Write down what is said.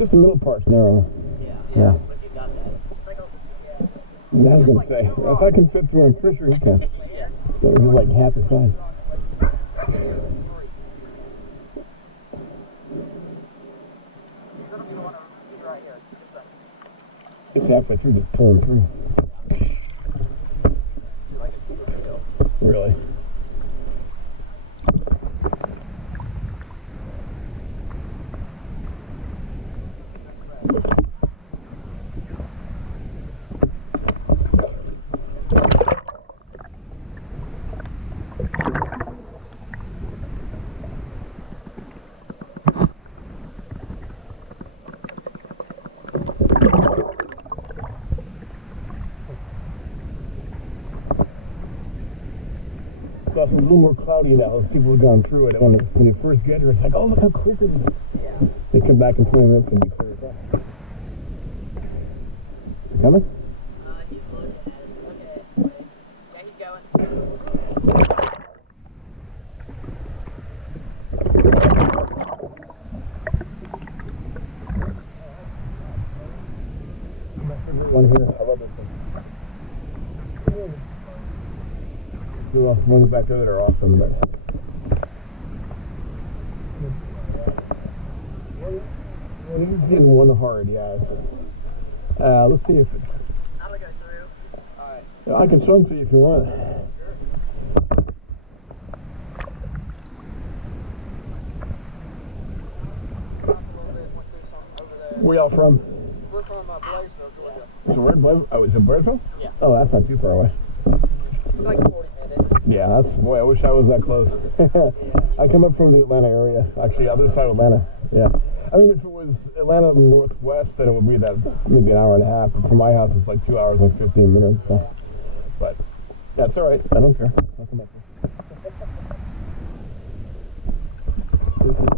Just the middle part's narrow. Yeah. But you got that. I was gonna say, if I can fit through, I'm pretty sure he can. It's just like half the size. It's halfway through, just pulling through. Really? So it's a little more cloudy now as people have gone through it. When you first get here, it's like, oh, look how clear it is. Yeah. They come back in 20 minutes and be clear as well. Is it coming? He's looking at it. Okay. Yeah, he's going. My favorite one here. I love this one. The ones back there that are awesome, but one easy and one hard, yeah. Let's see if it's. I'm gonna go through. Alright. I can show them to you if you want. Where y'all from? We're from Blaisdell, Georgia. So it's in Blaisdell? Yeah. Oh, that's not too far away. It's like 40 minutes. Yeah, boy, I wish I was that close. I come up from the Atlanta area, actually, other side of Atlanta. Yeah. I mean, if it was Atlanta northwest, then it would be that maybe an hour and a half. But from my house, it's like 2 hours and 15 minutes. So, but that's all right. I don't care. I'll come up there. This is